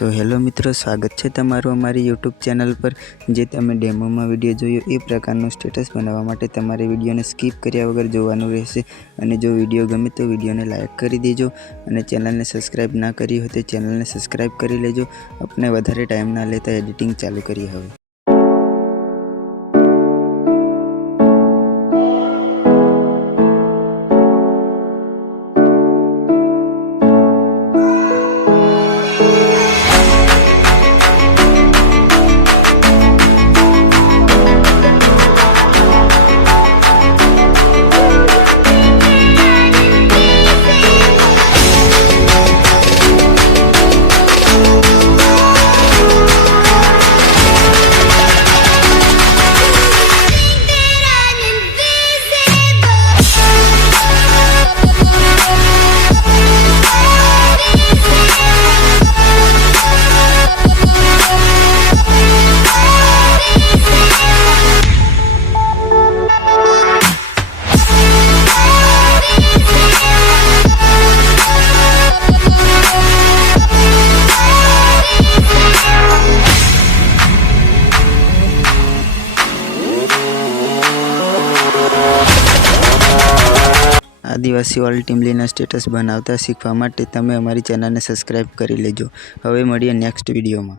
So hello मित्रों, स्वागत है तमारू अमारी यूट्यूब चैनल पर। जे तमे डेमो में विडियो जोयो ए प्रकारनो स्टेटस बनावा माटे तमारे विडियो ने स्कीप कर्या वगर जोवानुं रहेशे। अने जो विडियो गमे तो विडियो ने लाइक करी देजो अने चैनल ने सब्सक्राइब ना करी हो तो चैनल ने सब्सक्राइब करी लेजो। अपने वधारे टाइम ना लेता एडिटिंग चालू करी हवे। आदिवासी वाली टीमलीना स्टेटस बनावता शीखवा माटे तमे अमारी चेनल ने सब्सक्राइब करी लेजो। हवे मळीए नेक्स्ट विडियो में।